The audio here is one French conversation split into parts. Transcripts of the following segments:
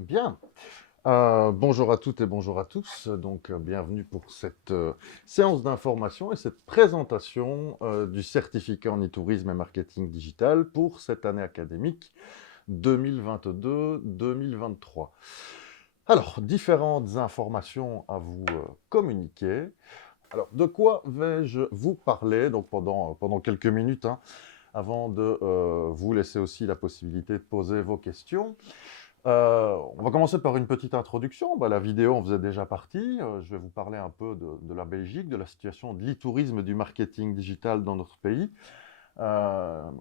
Bien. Bonjour à toutes et bonjour à tous. Donc, bienvenue pour cette séance d'information et cette présentation du certificat en e-tourisme et marketing digital pour cette année académique 2022-2023. Alors, différentes informations à vous communiquer. Alors, de quoi vais-je vous parler donc pendant quelques minutes, hein, avant de vous laisser aussi la possibilité de poser vos questions. On va commencer par une petite introduction. La vidéo en faisait déjà partie. Je vais vous parler un peu de la Belgique, de la situation de l'e-tourisme et du marketing digital dans notre pays.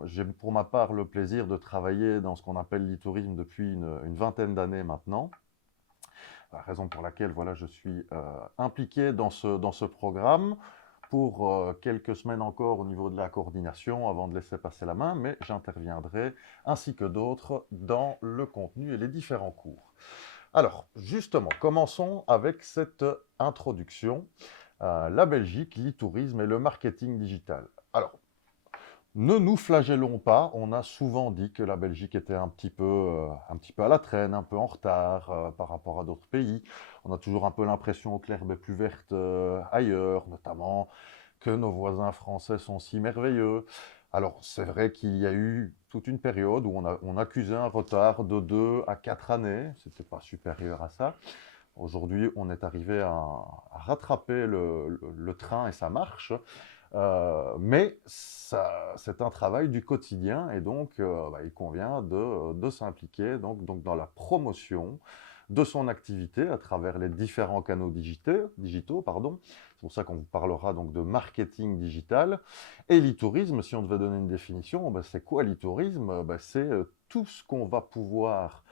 J'ai pour ma part le plaisir de travailler dans ce qu'on appelle l'e-tourisme depuis une vingtaine d'années maintenant. La raison pour laquelle voilà, je suis impliqué dans ce programme pour quelques semaines encore au niveau de la coordination avant de laisser passer la main, mais j'interviendrai ainsi que d'autres dans le contenu et les différents cours. Alors, justement, commençons avec cette introduction. La Belgique, l'e-tourisme et le marketing digital. Alors, ne nous flagellons pas, on a souvent dit que la Belgique était un petit peu à la traîne, un peu en retard par rapport à d'autres pays. On a toujours un peu l'impression que l'herbe est plus verte ailleurs, notamment que nos voisins français sont si merveilleux. Alors, c'est vrai qu'il y a eu toute une période où on accusait un retard de 2 à 4 années, c'était pas supérieur à ça. Aujourd'hui, on est arrivé à rattraper le train et ça marche. Mais c'est un travail du quotidien et donc il convient de s'impliquer donc dans la promotion de son activité à travers les différents canaux digitaux. Pardon. C'est pour ça qu'on vous parlera donc de marketing digital. Et l'e-tourisme, si on devait donner une définition, c'est quoi l'e-tourisme? C'est tout ce qu'on va pouvoir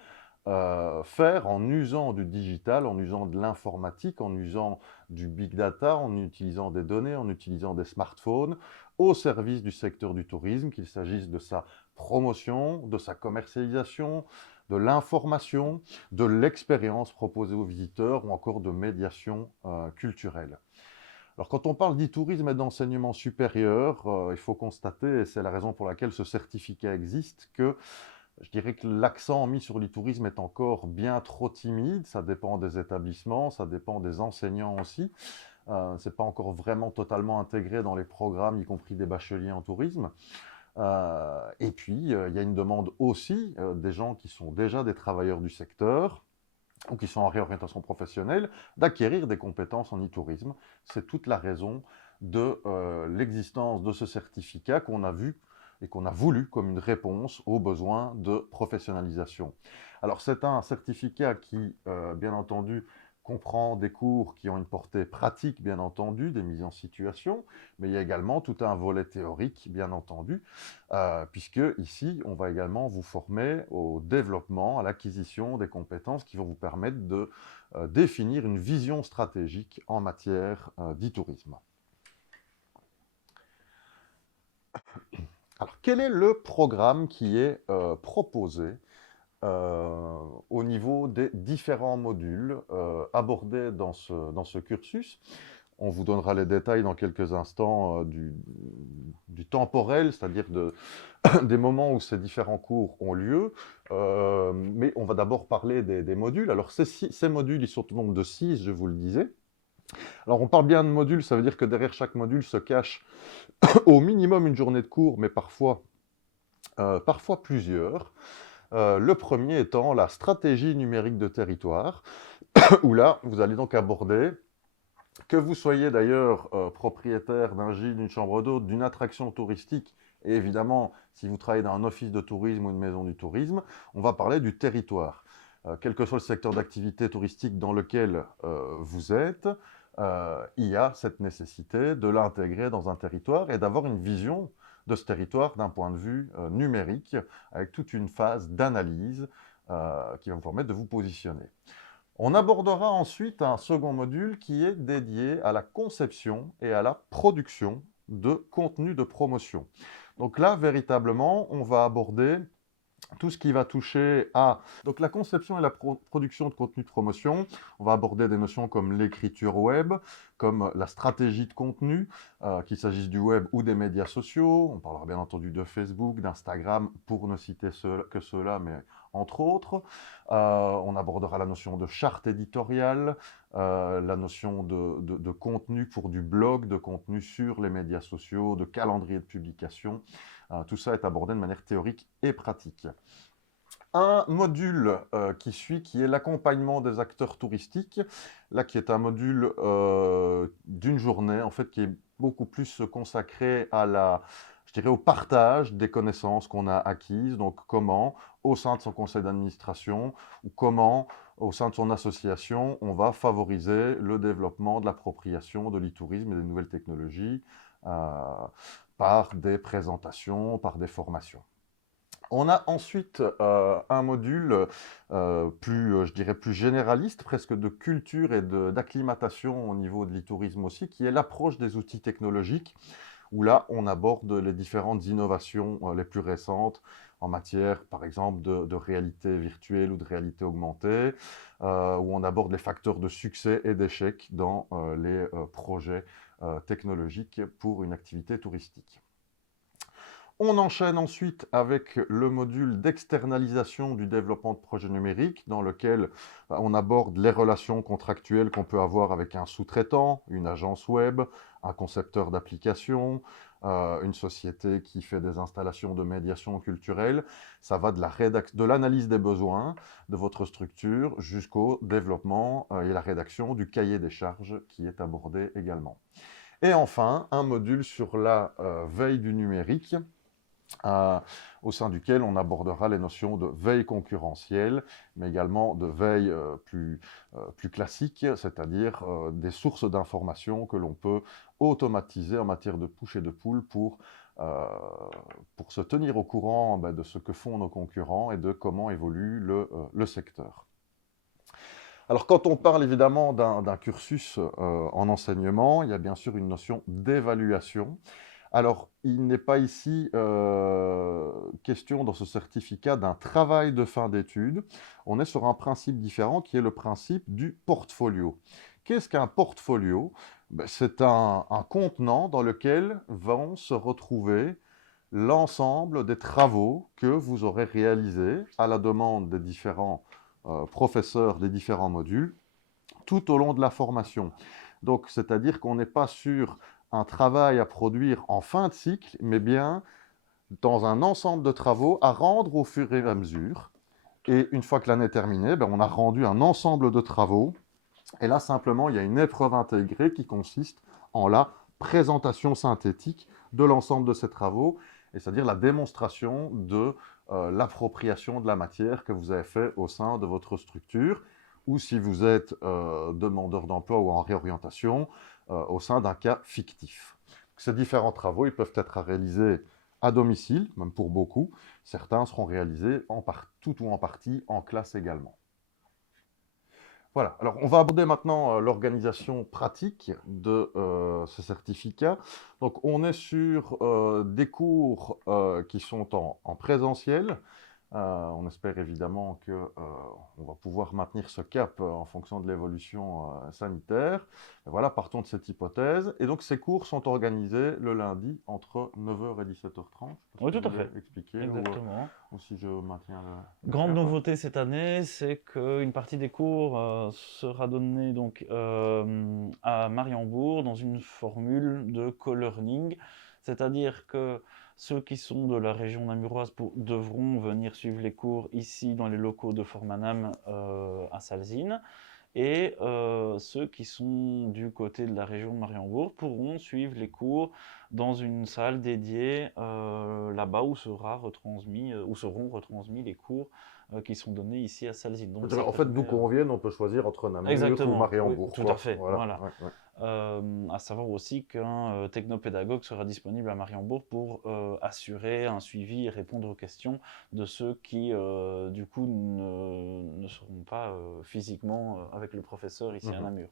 faire en usant du digital, en usant de l'informatique, en usant du big data, en utilisant des données, en utilisant des smartphones, au service du secteur du tourisme, qu'il s'agisse de sa promotion, de sa commercialisation, de l'information, de l'expérience proposée aux visiteurs ou encore de médiation culturelle. Alors quand on parle d'e-tourisme et d'enseignement supérieur, il faut constater, et c'est la raison pour laquelle ce certificat existe, que je dirais que l'accent mis sur l'e-tourisme est encore bien trop timide. Ça dépend des établissements, ça dépend des enseignants aussi. C'est pas encore vraiment totalement intégré dans les programmes, y compris des bacheliers en tourisme. Et puis, il y a une demande aussi des gens qui sont déjà des travailleurs du secteur ou qui sont en réorientation professionnelle, d'acquérir des compétences en e-tourisme. C'est toute la raison de l'existence de ce certificat qu'on a vu et qu'on a voulu comme une réponse aux besoins de professionnalisation. Alors c'est un certificat qui, bien entendu, comprend des cours qui ont une portée pratique, bien entendu, des mises en situation, mais il y a également tout un volet théorique, bien entendu, puisque ici, on va également vous former au développement, à l'acquisition des compétences qui vont vous permettre de définir une vision stratégique en matière d'e-tourisme. Alors, quel est le programme qui est proposé au niveau des différents modules abordés dans ce cursus? On vous donnera les détails dans quelques instants du temporel, c'est-à-dire des moments où ces différents cours ont lieu. Mais on va d'abord parler des modules. Alors, ces modules, ils sont au nombre de 6, je vous le disais. Alors, on parle bien de modules, ça veut dire que derrière chaque module se cache au minimum une journée de cours, mais parfois plusieurs. Le premier étant la stratégie numérique de territoire, où là, vous allez donc aborder, que vous soyez d'ailleurs propriétaire d'un gîte, d'une chambre d'hôte, d'une attraction touristique, et évidemment, si vous travaillez dans un office de tourisme ou une maison du tourisme, on va parler du territoire. Quel que soit le secteur d'activité touristique dans lequel vous êtes, il y a cette nécessité de l'intégrer dans un territoire et d'avoir une vision de ce territoire d'un point de vue numérique, avec toute une phase d'analyse qui va vous permettre de vous positionner. On abordera ensuite un second module qui est dédié à la conception et à la production de contenu de promotion. Donc là, véritablement, on va aborder tout ce qui va toucher à donc la conception et la production de contenu de promotion. On va aborder des notions comme l'écriture web, comme la stratégie de contenu, qu'il s'agisse du web ou des médias sociaux. On parlera bien entendu de Facebook, d'Instagram, pour ne citer que ceux-là, mais entre autres. On abordera la notion de charte éditoriale, la notion de contenu pour du blog, de contenu sur les médias sociaux, de calendrier de publication. Tout ça est abordé de manière théorique et pratique. Un module qui suit, qui est l'accompagnement des acteurs touristiques, là qui est un module d'une journée, en fait, qui est beaucoup plus consacré à je dirais, au partage des connaissances qu'on a acquises, donc comment, au sein de son conseil d'administration, ou comment, au sein de son association, on va favoriser le développement de l'appropriation de l'e-tourisme et des nouvelles technologies par des présentations, par des formations. On a ensuite un module je dirais plus généraliste, presque de culture et d'acclimatation au niveau de l'e-tourisme aussi, qui est l'approche des outils technologiques, où là, on aborde les différentes innovations les plus récentes en matière, par exemple, de réalité virtuelle ou de réalité augmentée, où on aborde les facteurs de succès et d'échec dans les projets technologiques pour une activité touristique. On enchaîne ensuite avec le module d'externalisation du développement de projets numériques, dans lequel on aborde les relations contractuelles qu'on peut avoir avec un sous-traitant, une agence web, un concepteur d'application, une société qui fait des installations de médiation culturelle. Ça va de l'analyse des besoins de votre structure jusqu'au développement et la rédaction du cahier des charges qui est abordé également. Et enfin, un module sur la veille du numérique, au sein duquel on abordera les notions de veille concurrentielle, mais également de veille plus classique, c'est-à-dire des sources d'informations que l'on peut automatiser en matière de push et de pull pour se tenir au courant de ce que font nos concurrents et de comment évolue le secteur. Alors, quand on parle évidemment d'un cursus en enseignement, il y a bien sûr une notion d'évaluation. Alors, il n'est pas ici question dans ce certificat d'un travail de fin d'études. On est sur un principe différent qui est le principe du portfolio. Qu'est-ce qu'un portfolio? C'est un contenant dans lequel vont se retrouver l'ensemble des travaux que vous aurez réalisés à la demande des différents professeurs des différents modules tout au long de la formation. Donc, c'est-à-dire qu'on n'est pas sur un travail à produire en fin de cycle, mais bien dans un ensemble de travaux à rendre au fur et à mesure. Et une fois que l'année est terminée, on a rendu un ensemble de travaux. Et là, simplement, il y a une épreuve intégrée qui consiste en la présentation synthétique de l'ensemble de ces travaux, et c'est-à-dire la démonstration de l'appropriation de la matière que vous avez fait au sein de votre structure, ou si vous êtes demandeur d'emploi ou en réorientation, au sein d'un cas fictif. Ces différents travaux, ils peuvent être réalisés à domicile, même pour beaucoup. Certains seront réalisés tout ou en partie en classe également. Voilà, alors on va aborder maintenant l'organisation pratique de ce certificat. Donc on est sur des cours qui sont en présentiel. On espère évidemment qu'on va pouvoir maintenir ce cap en fonction de l'évolution sanitaire. Et voilà, partons de cette hypothèse. Et donc ces cours sont organisés le lundi entre 9 h et 17 h 30. Oui, tout à fait. Expliquer Exactement. ou si je maintiens le Grande cap. nouveauté cette année, c'est qu'une partie des cours sera donnée donc, à Mariembourg dans une formule de co-learning, c'est-à-dire que ceux qui sont de la région namuroise devront venir suivre les cours ici dans les locaux de Formanam à Salzine. Et ceux qui sont du côté de la région de Mariembourg pourront suivre les cours dans une salle dédiée là-bas où seront retransmis les cours qui sont donnés ici à Salzine. Donc, en fait, d'où qu'on vienne, on peut choisir entre Namur ou Mariembourg. Oui, tout à fait. Voilà. Voilà. Ouais. À savoir aussi qu'un technopédagogue sera disponible à Mariembourg pour assurer un suivi et répondre aux questions de ceux qui, du coup, ne seront pas physiquement avec le professeur ici à Namur.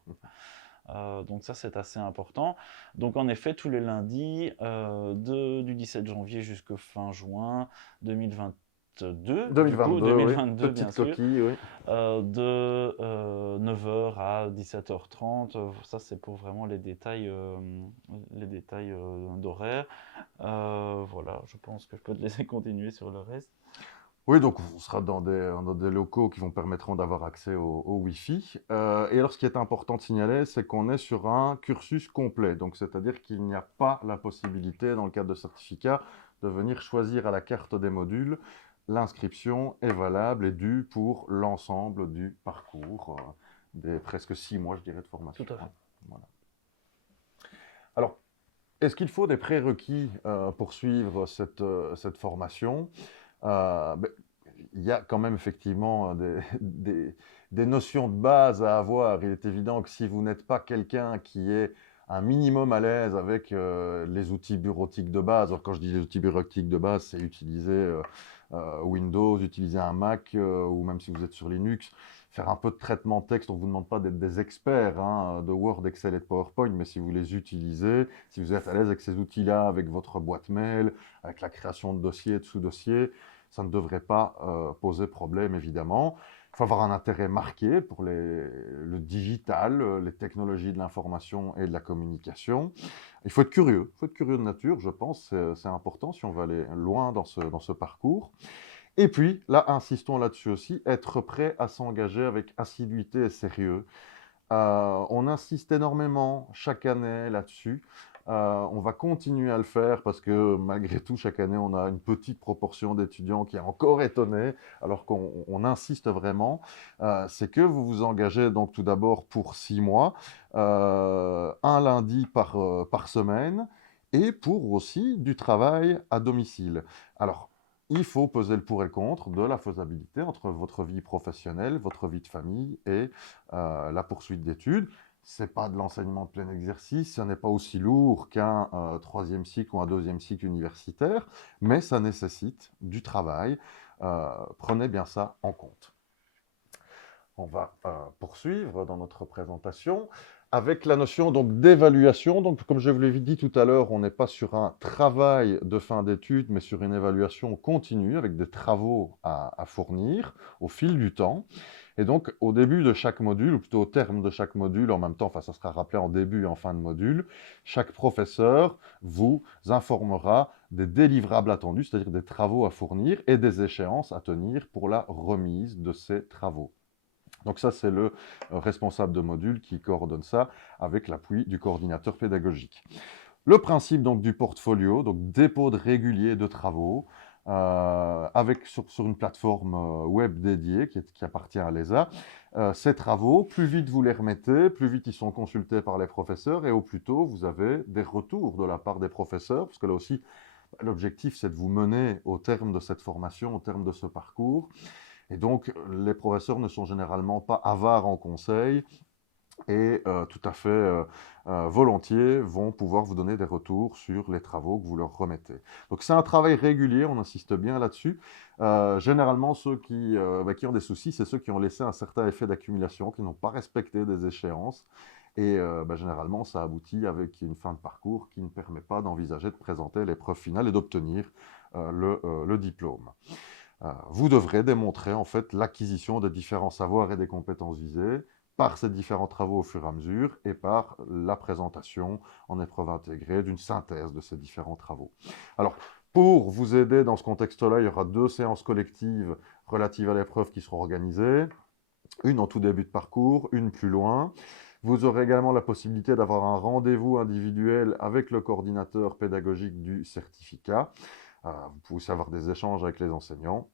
Donc ça, c'est assez important. Donc en effet, tous les lundis, du 17 janvier jusqu'au fin juin 2021, 2022, du coup, 2022, oui. 2022 bien Petite sûr, coquille, oui. de 9 h à 17 h 30. Ça, c'est pour vraiment les détails d'horaire. Voilà, je pense que je peux te laisser continuer sur le reste. Oui, donc on sera dans des locaux qui permettront d'avoir accès au Wi-Fi. Et alors, ce qui est important de signaler, c'est qu'on est sur un cursus complet. Donc, c'est-à-dire qu'il n'y a pas la possibilité, dans le cadre de certificat, de venir choisir à la carte des modules. L'inscription est valable et due pour l'ensemble du parcours, des presque 6 mois, je dirais, de formation. Tout à fait. Voilà. Alors, est-ce qu'il faut des prérequis pour suivre cette formation? Ben, il y a quand même effectivement des notions de base à avoir. Il est évident que si vous n'êtes pas quelqu'un qui est un minimum à l'aise avec les outils bureautiques de base, alors quand je dis les outils bureautiques de base, c'est utiliser Windows, utiliser un Mac, ou même si vous êtes sur Linux, faire un peu de traitement de texte. On ne vous demande pas d'être des experts de Word, Excel et de PowerPoint, mais si vous les utilisez, si vous êtes à l'aise avec ces outils-là, avec votre boîte mail, avec la création de dossiers, de sous-dossiers, ça ne devrait pas poser problème, évidemment. Il faut avoir un intérêt marqué pour le digital, les technologies de l'information et de la communication. Il faut être curieux de nature, je pense, c'est important si on veut aller loin dans ce parcours. Et puis, là, insistons là-dessus aussi, être prêt à s'engager avec assiduité et sérieux. On insiste énormément chaque année là-dessus. On va continuer à le faire parce que malgré tout, chaque année, on a une petite proportion d'étudiants qui est encore étonnée, alors qu'on insiste vraiment. C'est que vous vous engagez donc tout d'abord pour 6 mois, un lundi par semaine, et pour aussi du travail à domicile. Alors, il faut peser le pour et le contre de la faisabilité entre votre vie professionnelle, votre vie de famille et la poursuite d'études. Ce n'est pas de l'enseignement de plein exercice, ce n'est pas aussi lourd qu'un troisième cycle ou un deuxième cycle universitaire, mais ça nécessite du travail. Prenez bien ça en compte. On va poursuivre dans notre présentation avec la notion d'évaluation. Donc, comme je vous l'ai dit tout à l'heure, on n'est pas sur un travail de fin d'études, mais sur une évaluation continue avec des travaux à fournir au fil du temps. Et donc, au début de chaque module, ou plutôt au terme de chaque module, en même temps, enfin, ça sera rappelé en début et en fin de module, chaque professeur vous informera des délivrables attendus, c'est-à-dire des travaux à fournir et des échéances à tenir pour la remise de ces travaux. Donc ça, c'est le responsable de module qui coordonne ça avec l'appui du coordinateur pédagogique. Le principe donc du portfolio, donc dépôt de régulier de travaux, sur une plateforme web dédiée qui appartient à l'ESA. Ces travaux, plus vite vous les remettez, plus vite ils sont consultés par les professeurs et au plus tôt vous avez des retours de la part des professeurs, parce que là aussi, l'objectif c'est de vous mener au terme de cette formation, au terme de ce parcours. Et donc, les professeurs ne sont généralement pas avares en conseil et tout à fait volontiers vont pouvoir vous donner des retours sur les travaux que vous leur remettez. Donc c'est un travail régulier, on insiste bien là-dessus. Généralement, ceux qui ont des soucis, c'est ceux qui ont laissé un certain effet d'accumulation, qui n'ont pas respecté des échéances. Et généralement, ça aboutit avec une fin de parcours qui ne permet pas d'envisager de présenter l'épreuve finale et d'obtenir le diplôme. Vous devrez démontrer en fait l'acquisition de différents savoirs et des compétences visées par ces différents travaux au fur et à mesure et par la présentation en épreuve intégrée d'une synthèse de ces différents travaux. Alors, pour vous aider dans ce contexte-là, il y aura 2 séances collectives relatives à l'épreuve qui seront organisées, une en tout début de parcours, une plus loin. Vous aurez également la possibilité d'avoir un rendez-vous individuel avec le coordinateur pédagogique du certificat. Vous pouvez aussi avoir des échanges avec les enseignants.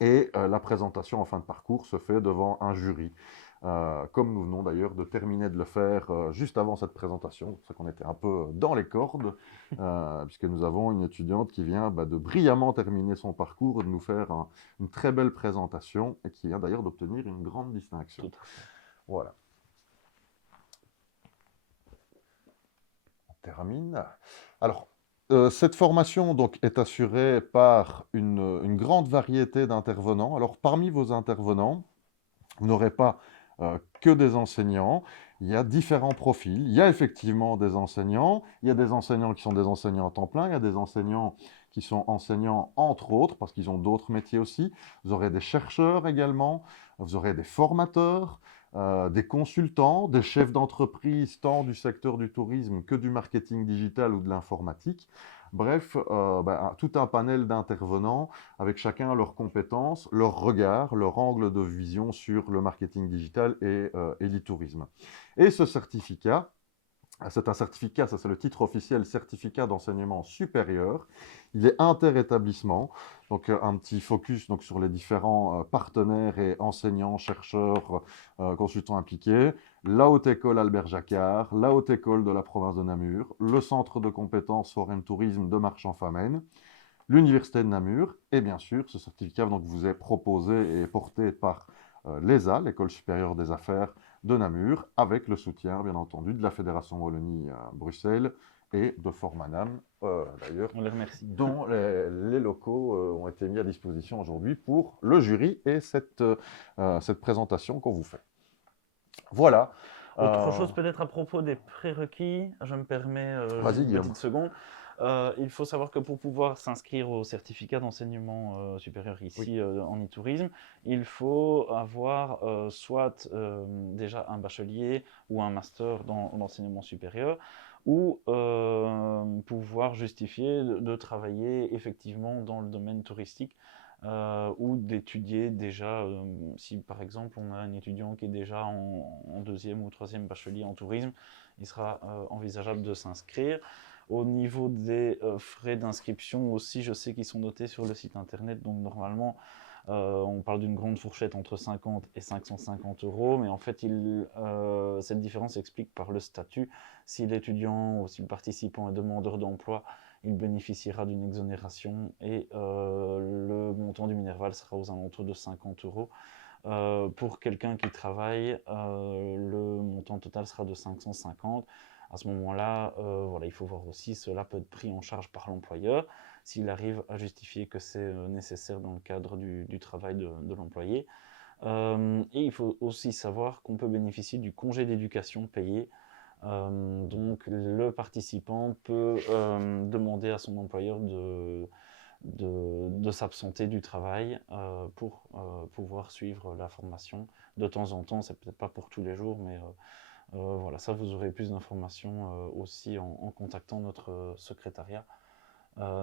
Et la présentation en fin de parcours se fait devant un jury, comme nous venons d'ailleurs de terminer de le faire juste avant cette présentation. C'est pour ça qu'on était un peu dans les cordes, puisque nous avons une étudiante qui vient de brillamment terminer son parcours, de nous faire une très belle présentation, et qui vient d'ailleurs d'obtenir une grande distinction. Voilà. On termine. Alors, cette formation donc, est assurée par une grande variété d'intervenants. Alors, parmi vos intervenants, vous n'aurez pas que des enseignants. Il y a différents profils. Il y a effectivement des enseignants. Il y a des enseignants qui sont des enseignants à temps plein. Il y a des enseignants qui sont enseignants, entre autres, parce qu'ils ont d'autres métiers aussi. Vous aurez des chercheurs également, vous aurez des formateurs, des consultants, des chefs d'entreprise, tant du secteur du tourisme que du marketing digital ou de l'informatique. Bref, tout un panel d'intervenants avec chacun leurs compétences, leur regard, leur angle de vision sur le marketing digital et l'e-tourisme. Et ce certificat, c'est un certificat, ça c'est le titre officiel, certificat d'enseignement supérieur. Il est interétablissement, donc un petit focus donc, sur les différents partenaires et enseignants, chercheurs, consultants impliqués. La Haute École Albert Jacquard, la Haute École de la province de Namur, le Centre de compétences Foreign Tourisme de Marchand-Famenne, l'Université de Namur, et bien sûr, ce certificat donc, vous est proposé et porté par l'ESA, l'École supérieure des affaires de Namur, avec le soutien, bien entendu, de la Fédération Wallonie à Bruxelles et de Formanam, d'ailleurs, On les remercie. dont les locaux ont été mis à disposition aujourd'hui pour le jury et cette présentation qu'on vous fait. Voilà. Autre chose peut-être à propos des prérequis, je me permets Vas-y, une Guillaume. petite seconde. Il faut savoir que pour pouvoir s'inscrire au certificat d'enseignement supérieur ici en e-tourisme, il faut avoir soit déjà un bachelier ou un master dans l'enseignement supérieur, ou pouvoir justifier de travailler effectivement dans le domaine touristique. Ou d'étudier déjà, si par exemple on a un étudiant qui est déjà en deuxième ou troisième bachelier en tourisme, il sera envisageable de s'inscrire. Au niveau des frais d'inscription aussi, je sais qu'ils sont notés sur le site internet, donc normalement on parle d'une grande fourchette entre 50 et 550 euros, mais en fait cette différence s'explique par le statut. Si l'étudiant ou si le participant est demandeur d'emploi, il bénéficiera d'une exonération et le montant du Minerval sera aux alentours de 50 euros. Pour quelqu'un qui travaille, le montant total sera de 550. À ce moment-là, voilà, il faut voir aussi, cela peut être pris en charge par l'employeur s'il arrive à justifier que c'est nécessaire dans le cadre du travail de l'employé. Et il faut aussi savoir qu'on peut bénéficier du congé d'éducation payé. Donc le participant peut demander à son employeur de s'absenter du travail pour pouvoir suivre la formation de temps en temps. C'est peut-être pas pour tous les jours, mais voilà, ça vous aurez plus d'informations aussi en contactant notre secrétariat.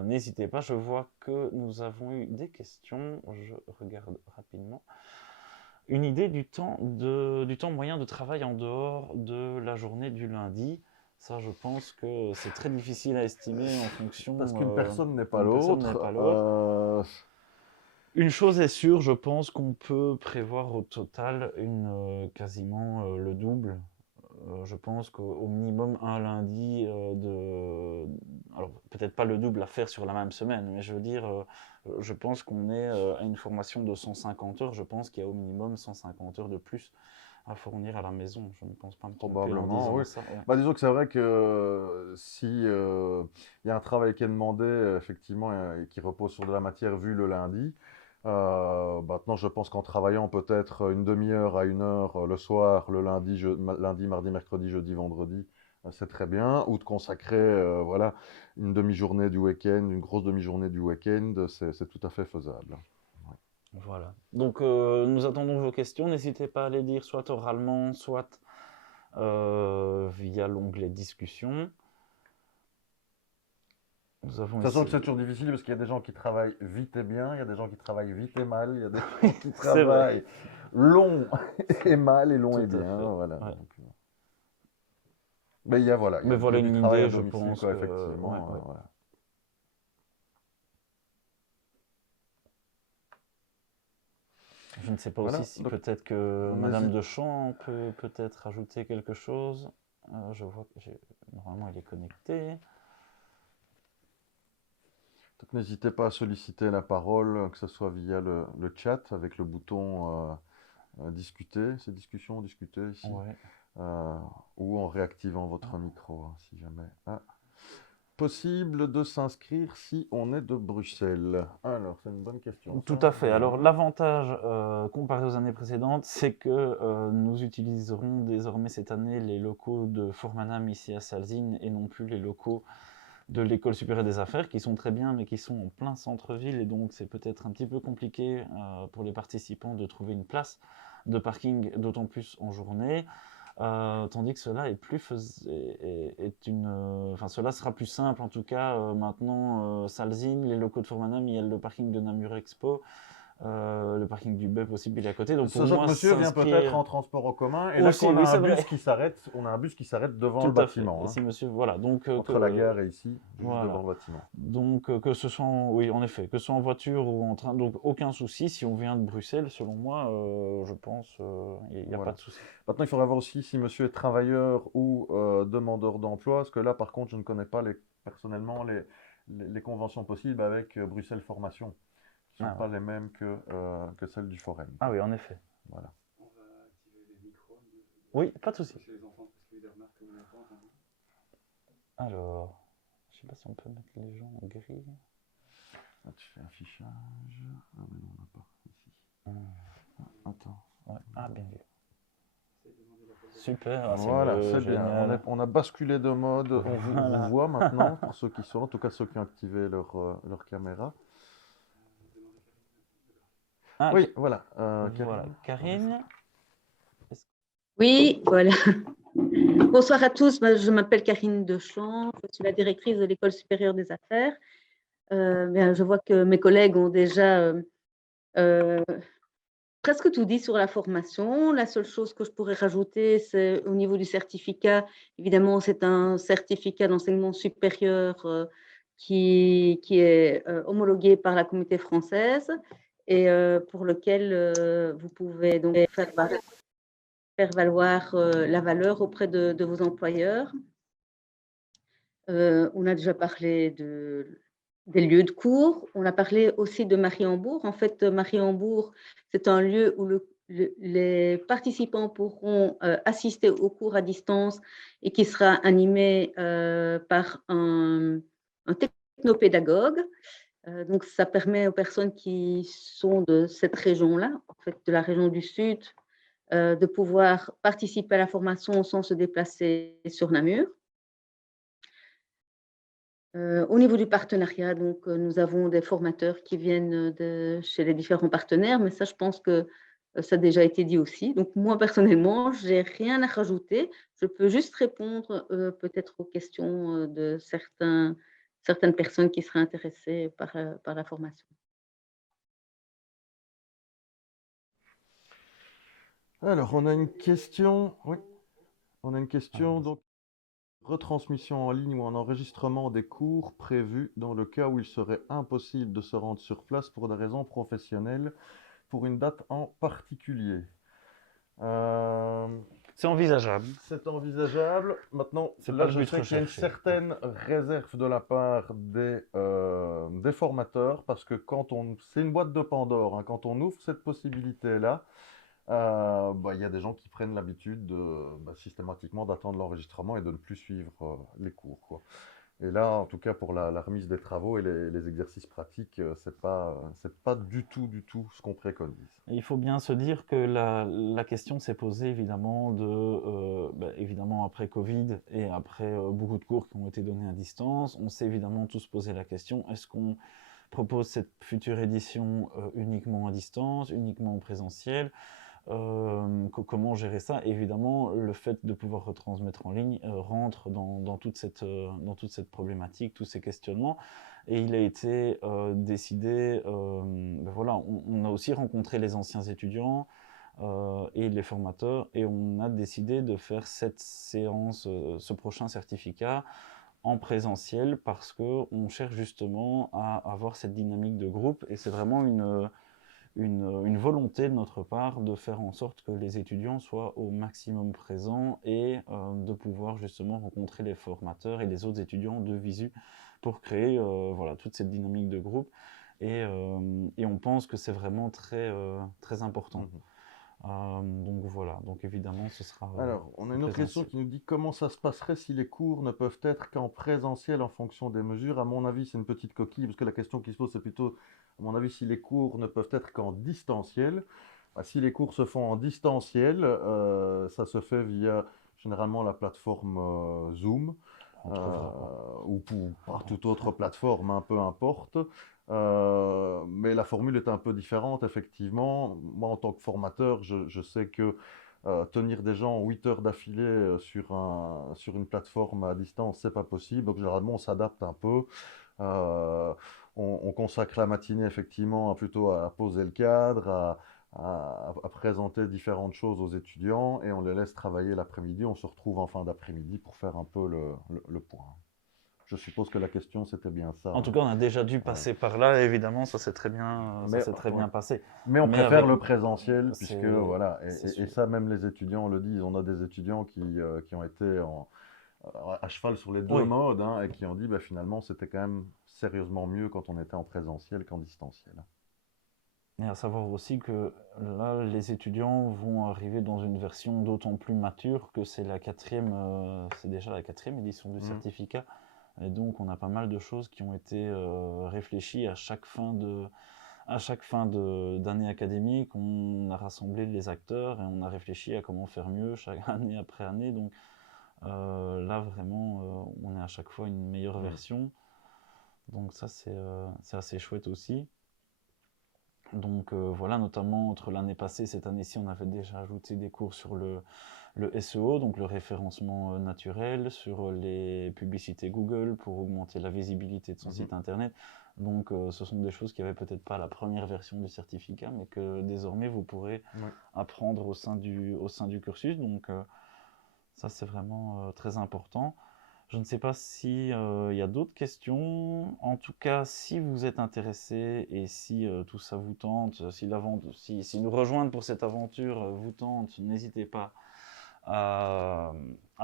N'hésitez pas, je vois que nous avons eu des questions, je regarde rapidement. Une idée du temps moyen de travail en dehors de la journée du lundi. Ça, je pense que c'est très difficile à estimer en fonction. Parce qu'une personne n'est pas une personne n'est l'autre. pas l'autre. Une chose est sûre, je pense qu'on peut prévoir au total quasiment le double. Je pense qu'au minimum un lundi alors peut-être pas le double à faire sur la même semaine, mais je veux dire, je pense qu'on est à une formation de 150 heures. Je pense qu'il y a au minimum 150 heures de plus à fournir à la maison. Je ne pense pas me tromper en Probablement, disant oui. ça. Ouais. Bah, disons que c'est vrai que si il y a un travail qui est demandé, effectivement, et qui repose sur de la matière vue le lundi, maintenant je pense qu'en travaillant peut-être une demi-heure à une heure le soir, le lundi, lundi, mardi, mercredi, jeudi, vendredi, c'est très bien. Ou de consacrer voilà, une demi-journée du week-end, une grosse demi-journée du week-end, c'est tout à fait faisable. Voilà. Donc nous attendons vos questions. N'hésitez pas à les dire soit oralement, soit via l'onglet discussion. Nous avons Sachant que essayé. c'est toujours difficile parce qu'il y a des gens qui travaillent vite et bien, il y a des gens qui travaillent vite et mal, il y a des gens qui C'est vrai. travaillent long et mal et long Tout et à bien. fait. Voilà. Ouais. Donc, mais il y a, voilà, il y Mais a, voilà il y a une du travail à idée, je domicile, pense quoi, que effectivement. ouais. Voilà. Je ne sais pas Voilà, aussi si donc, peut-être que Madame de Champ peut peut-être ajouter quelque chose. Je vois que normalement elle est connectée. Donc n'hésitez pas à solliciter la parole, que ce soit via le chat avec le bouton discuter, c'est discussion, discuter ici, Ouais. ou en réactivant votre micro, hein, si jamais. Possible de s'inscrire si on est de Bruxelles? Alors, c'est une bonne question. Tout à fait. Alors l'avantage comparé aux années précédentes, c'est que nous utiliserons désormais cette année les locaux de Formanam ici à Salzine et non plus les locaux de l'École supérieure des affaires, qui sont très bien, mais qui sont en plein centre-ville, et donc c'est peut-être un petit peu compliqué pour les participants de trouver une place de parking, d'autant plus en journée. Tandis que cela est plus enfin, cela sera plus simple en tout cas maintenant. Salzine, les locaux de Formanam, il y a le parking de Namur Expo, le parking du BEP aussi, il est à côté. Donc pour Sachant que moi, monsieur vient peut-être s'inscrire en transport en commun, et là aussi, qu'on a oui, un c'est bus vrai, qui s'arrête, on a un bus qui s'arrête devant le tout à fait. bâtiment, Et hein, si monsieur, voilà, donc entre la gare et ici, juste devant voilà. le bâtiment. Donc que ce soit, oui, en effet, que ce soit en voiture ou en train, donc aucun souci. Si on vient de Bruxelles, selon moi, je pense, il n'y a pas Voilà. de souci. Maintenant, il faudra voir aussi si monsieur est travailleur ou demandeur d'emploi, parce que là, par contre, je ne connais pas personnellement les conventions possibles avec Bruxelles Formation, qui ne sont Ah, pas ouais. les mêmes que celles du Forum. Ah oui, en effet. Voilà. Oui, pas de souci. Alors, je sais pas si on peut mettre les gens en gris. Là, tu fais affichage. Ah, mais non, on n'a pas ici. Hmm. Ah, attends. Ouais. Ah, bien vu. Super, ah, c'est Voilà, mieux, c'est bien. génial. On a basculé de mode. On vous Voilà. voit maintenant, pour ceux qui sont là, en tout cas ceux qui ont activé leur caméra. Ah, Oui, voilà. voilà. Karine, Karine. Oui, voilà. Bonsoir à tous. Je m'appelle Karine Dechamps. Je suis la directrice de l'École supérieure des affaires. Je vois que mes collègues ont déjà presque tout dit sur la formation. La seule chose que je pourrais rajouter, c'est au niveau du certificat. Évidemment, c'est un certificat d'enseignement supérieur qui est homologué par la Communauté française et pour lequel vous pouvez donc faire valoir la valeur auprès de vos employeurs. On a déjà parlé des lieux de cours. On a parlé aussi de Mariembourg. En fait, Mariembourg, c'est un lieu où les participants pourront assister aux cours à distance et qui sera animé par un technopédagogue. Donc, ça permet aux personnes qui sont de cette région-là, en fait, de la région du Sud, de pouvoir participer à la formation sans se déplacer sur Namur. Au niveau du partenariat, donc, nous avons des formateurs qui viennent chez les différents partenaires, mais ça, je pense que ça a déjà été dit aussi. Donc, moi, personnellement, je n'ai rien à rajouter. Je peux juste répondre peut-être aux questions de certaines personnes qui seraient intéressées par la formation. alors, on a une question. Oui, on a une question. Ah, Donc, retransmission en ligne ou en enregistrement des cours prévus dans le cas où il serait impossible de se rendre sur place pour des raisons professionnelles pour une date en particulier. c'est envisageable. C'est envisageable. Maintenant, C'est là, pas le je but sais qu'il y a une recherché. certaine réserve de la part des formateurs parce que c'est une boîte de Pandore, hein. Quand on ouvre cette possibilité-là, il y a des gens qui prennent l'habitude systématiquement d'attendre l'enregistrement et de ne plus suivre les cours, quoi. Et là, en tout cas, pour la remise des travaux et les exercices pratiques, c'est pas du tout ce qu'on préconise. Et il faut bien se dire que la question s'est posée évidemment évidemment après Covid et après beaucoup de cours qui ont été donnés à distance. On s'est évidemment tous posé la question, est-ce qu'on propose cette future édition uniquement à distance, uniquement en présentiel? Comment gérer ça? Évidemment, le fait de pouvoir retransmettre en ligne rentre dans toute cette problématique, tous ces questionnements. Et il a été décidé, voilà, on a aussi rencontré les anciens étudiants et les formateurs, et on a décidé de faire cette séance, ce prochain certificat en présentiel parce qu'on cherche justement à avoir cette dynamique de groupe, et c'est vraiment une volonté de notre part de faire en sorte que les étudiants soient au maximum présents et de pouvoir justement rencontrer les formateurs et les autres étudiants de visu pour créer voilà, toute cette dynamique de groupe. Et on pense que c'est vraiment très important. Donc voilà, donc évidemment ce sera Alors, on a une autre question présentiel. qui nous dit comment ça se passerait si les cours ne peuvent être qu'en présentiel en fonction des mesures. À mon avis, c'est une petite coquille, parce que la question qui se pose, c'est plutôt, à mon avis, si les cours ne peuvent être qu'en distanciel. Si les cours se font en distanciel, ça se fait via généralement la plateforme Zoom. On trouvera pas. ou par toute autre plateforme, hein, peu importe. Mais la formule est un peu différente, effectivement. Moi, en tant que formateur, je sais que tenir des gens 8 heures d'affilée sur une plateforme à distance, c'est pas possible. Donc, généralement, on s'adapte un peu. Euh, on consacre la matinée, effectivement, plutôt à poser le cadre, à présenter différentes choses aux étudiants et on les laisse travailler l'après-midi. On se retrouve en fin d'après-midi pour faire un peu le point. Je suppose que la question, c'était bien ça, En tout hein. cas, on a déjà dû Ouais. passer par là, évidemment, ça s'est très bien, Mais, bien passé. mais on Mais préfère avec- le présentiel, c'est- puisque voilà, c'est et sûr. ça, même les étudiants le disent. On a des étudiants qui ont été à cheval sur les deux Oui. modes, hein, et qui ont dit, bah, finalement, c'était quand même sérieusement mieux quand on était en présentiel qu'en distanciel. Et à savoir aussi que là, les étudiants vont arriver dans une version d'autant plus mature que c'est c'est déjà la 4e édition du certificat. Et donc, on a pas mal de choses qui ont été réfléchies à chaque fin d'année académique. On a rassemblé les acteurs et on a réfléchi à comment faire mieux chaque année après année. Donc là, vraiment, on est à chaque fois une meilleure version. Donc ça, c'est assez chouette aussi. Donc voilà, notamment entre l'année passée et cette année-ci, on avait déjà ajouté des cours sur le SEO, donc le référencement naturel, sur les publicités Google pour augmenter la visibilité de son site internet. Donc ce sont des choses qui n'avaient peut-être pas la première version du certificat, mais que désormais vous pourrez apprendre au sein du cursus. Donc ça, c'est vraiment très important. Je ne sais pas s'il y a d'autres questions. En tout cas, si vous êtes intéressé et si tout ça vous tente, si nous rejoindre pour cette aventure vous tente, n'hésitez pas à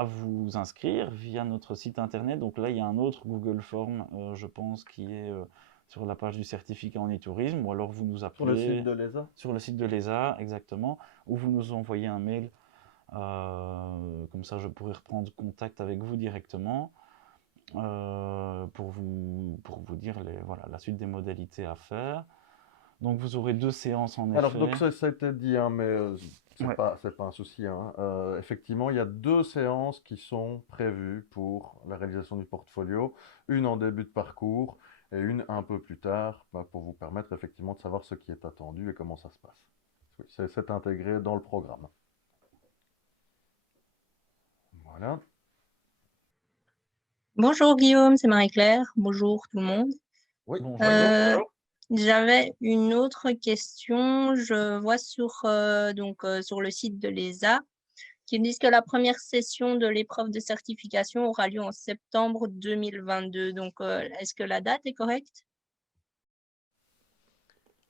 vous inscrire via notre site internet. Donc là, il y a un autre Google Form, je pense, qui est sur la page du certificat en e-tourisme, ou alors vous nous appelez. Sur le site de l'ESA ? Sur le site de l'ESA, exactement. Ou vous nous envoyez un mail. Comme ça, je pourrai reprendre contact avec vous directement pour vous dire voilà, la suite des modalités à faire. Donc, vous aurez 2 séances en effet. Alors, donc ça a été dit, hein, mais c'est Ouais. pas un souci, hein. Effectivement, il y a 2 séances qui sont prévues pour la réalisation du portfolio. Une en début de parcours et une un peu plus tard, pour vous permettre effectivement de savoir ce qui est attendu et comment ça se passe. Oui, c'est intégré dans le programme. Voilà. Bonjour Guillaume, c'est Marie-Claire. Bonjour tout le monde. Oui. Bonjour. J'avais une autre question. Je vois sur le site de l'ESA qui me disent que la première session de l'épreuve de certification aura lieu en septembre 2022. Donc, est-ce que la date est correcte?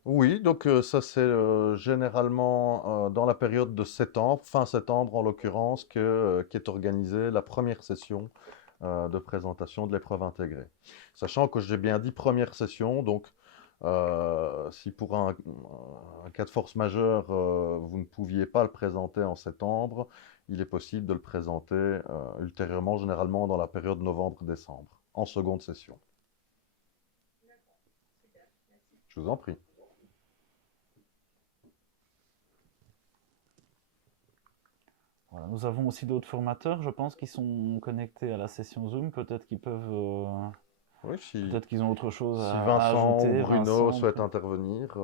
Oui, donc ça c'est généralement dans la période de septembre, fin septembre en l'occurrence, qui est organisée la première session de présentation de l'épreuve intégrée. Sachant que j'ai bien dit première session, donc si pour un cas de force majeure, vous ne pouviez pas le présenter en septembre, il est possible de le présenter ultérieurement, généralement dans la période novembre-décembre, en seconde session. Je vous en prie. Voilà, nous avons aussi d'autres formateurs, je pense, qui sont connectés à la session Zoom. Peut-être qu'ils peuvent. Oui, Peut-être qu'ils ont autre chose si à Vincent ajouter. ou Bruno Vincent, souhaitent intervenir.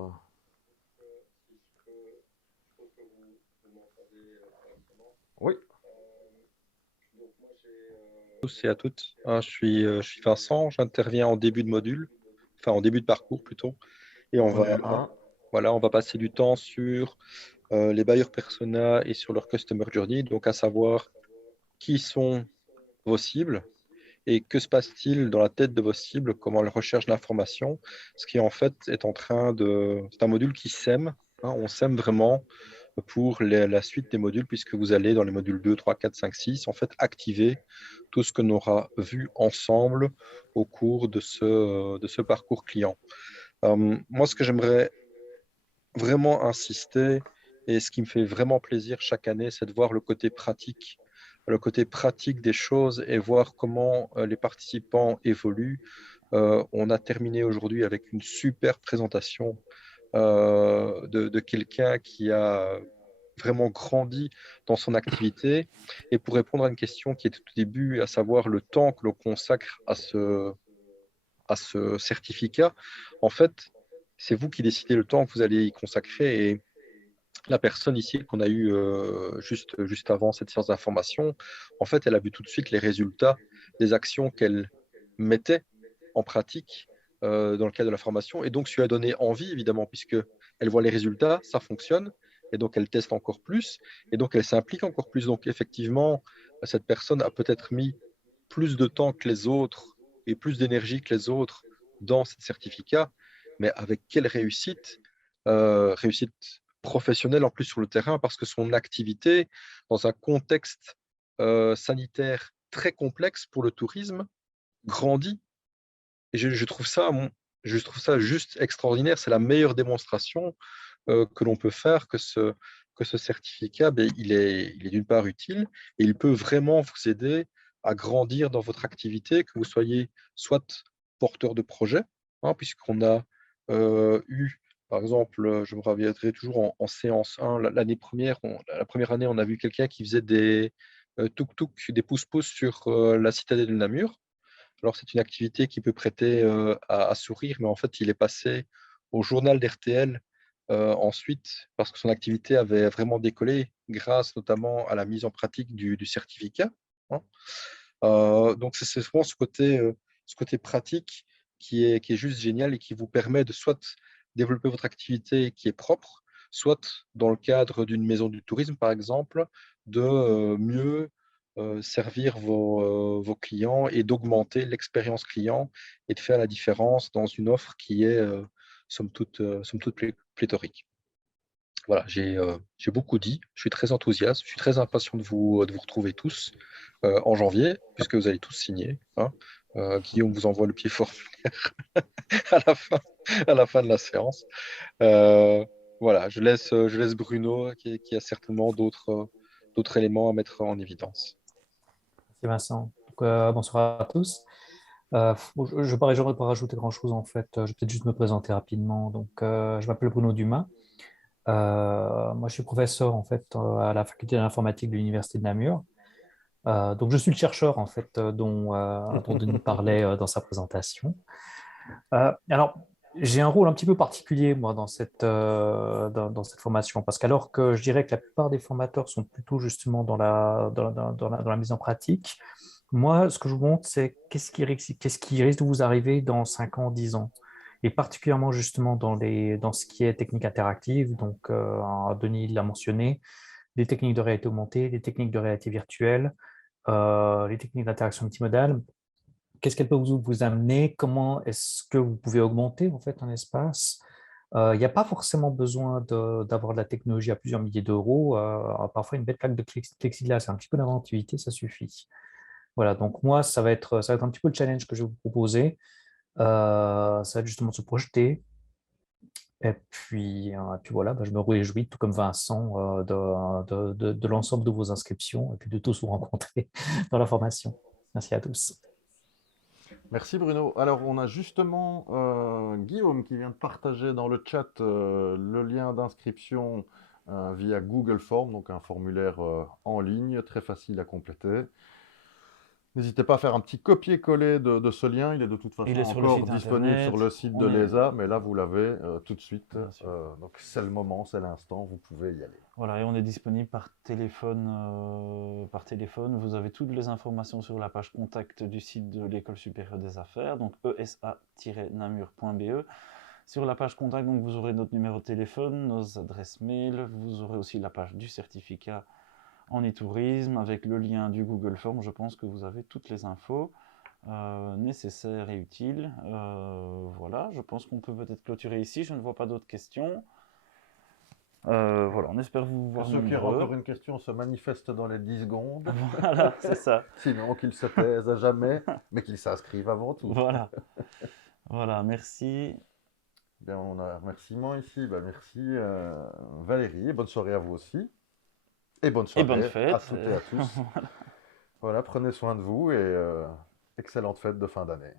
Oui. Tous et à toutes. Je suis Vincent, j'interviens en début de module, enfin en début de parcours plutôt. Et on va passer du temps sur les bailleurs persona et sur leur customer journey, donc à savoir qui sont vos cibles et que se passe-t-il dans la tête de vos cibles, comment elles recherchent l'information, ce qui en fait est en train de... C'est un module qui sème, hein, on sème vraiment pour la suite des modules, puisque vous allez dans les modules 2, 3, 4, 5, 6, en fait, activer tout ce que l'on aura vu ensemble au cours de ce parcours client. Moi, ce que j'aimerais vraiment insister, et ce qui me fait vraiment plaisir chaque année, c'est de voir le côté pratique des choses et voir comment les participants évoluent. On a terminé aujourd'hui avec une super présentation de quelqu'un qui a vraiment grandi dans son activité. Et pour répondre à une question qui était au début, à savoir le temps que l'on consacre à ce certificat, en fait, c'est vous qui décidez le temps que vous allez y consacrer. Et la personne ici qu'on a eu juste avant cette séance d'information, en fait, elle a vu tout de suite les résultats des actions qu'elle mettait en pratique dans le cadre de la formation. Et donc, ça lui a donné envie, évidemment, puisque elle voit les résultats, ça fonctionne. Et donc, elle teste encore plus. Et donc, elle s'implique encore plus. Donc, effectivement, cette personne a peut-être mis plus de temps que les autres et plus d'énergie que les autres dans ce certificat. Mais avec quelle réussite, réussite professionnelle en plus sur le terrain, parce que son activité, dans un contexte sanitaire très complexe pour le tourisme, grandit. Et je trouve ça juste extraordinaire. C'est la meilleure démonstration que l'on peut faire que ce certificat, ben, il est d'une part utile et il peut vraiment vous aider à grandir dans votre activité, que vous soyez soit porteur de projet, hein, puisqu'on a eu, par exemple, je me reviendrai toujours en séance 1, l'année première, la première année, on a vu quelqu'un qui faisait des tuk-tuk, des pousse-pousse sur la citadelle de Namur. Alors, c'est une activité qui peut prêter à sourire, mais en fait, il est passé au journal d'RTL ensuite, parce que son activité avait vraiment décollé grâce notamment à la mise en pratique du certificat, hein. Donc, c'est vraiment ce côté pratique qui est juste génial et qui vous permet de soit développer votre activité qui est propre, soit dans le cadre d'une maison du tourisme, par exemple, de mieux servir vos clients et d'augmenter l'expérience client et de faire la différence dans une offre qui est somme toute pléthorique. Voilà, j'ai beaucoup dit, je suis très enthousiaste, je suis très impatient de vous retrouver tous en janvier, puisque vous allez tous signer, hein. Guillaume vous envoie le pied formulaire à à la fin de la séance. Euh, voilà, je laisse Bruno qui a certainement d'autres éléments à mettre en évidence. Merci Vincent. Donc, bonsoir à tous. J'aurais pas rajouter grand-chose en fait. Je vais peut-être juste me présenter rapidement. Donc, je m'appelle Bruno Dumas. Moi, je suis professeur en fait à la faculté d'informatique de l'université de Namur. Donc, je suis le chercheur en fait dont Denis parlait dans sa présentation. Alors, j'ai un rôle un petit peu particulier, moi, dans cette formation, parce qu'alors que je dirais que la plupart des formateurs sont plutôt justement dans la mise en pratique, moi, ce que je vous montre, c'est qu'est-ce qui risque de vous arriver dans 5 ans, 10 ans, et particulièrement justement dans ce qui est technique interactive. Donc, Denis l'a mentionné, les techniques de réalité augmentée, les techniques de réalité virtuelle, les techniques d'interaction multimodale. Qu'est-ce qu'elle peut vous amener? Comment est-ce que vous pouvez augmenter en fait un espace? Il n'y a pas forcément besoin d'avoir de la technologie à plusieurs milliers d'euros. Parfois, une belle plaque de plexiglas et un petit peu d'inventivité, ça suffit. Voilà, donc moi, ça va être un petit peu le challenge que je vais vous proposer. Ça va être justement de se projeter. Et puis voilà, je me réjouis, tout comme Vincent, de l'ensemble de vos inscriptions et puis de tous vous rencontrer dans la formation. Merci à tous. Merci Bruno. Alors, on a justement Guillaume qui vient de partager dans le chat le lien d'inscription via Google Form, donc un formulaire en ligne, très facile à compléter. N'hésitez pas à faire un petit copier-coller de ce lien. Il est de toute façon encore disponible sur le site de l'ESA, mais là, vous l'avez tout de suite. Donc, c'est le moment, c'est l'instant, vous pouvez y aller. Voilà, et on est disponible par téléphone. Vous avez toutes les informations sur la page contact du site de l'École supérieure des affaires, donc esa-namur.be. Sur la page contact, donc, vous aurez notre numéro de téléphone, nos adresses mail, vous aurez aussi la page du certificat en e-tourisme avec le lien du Google Form. Je pense que vous avez toutes les infos nécessaires et utiles. Voilà, je pense qu'on peut peut-être clôturer ici. Je ne vois pas d'autres questions. Voilà, on espère vous voir nombreux. Ceux qui auront encore une question se manifestent dans les 10 secondes. Voilà, c'est ça. Sinon, qu'ils se taisent à jamais, mais qu'ils s'inscrivent avant tout. Voilà. Voilà, merci. Bien, on a un remerciement ici. Ben, merci Valérie, et bonne soirée à vous aussi. Et bonne soirée bonne fête. à toutes et à tous. Voilà, prenez soin de vous et excellente fête de fin d'année.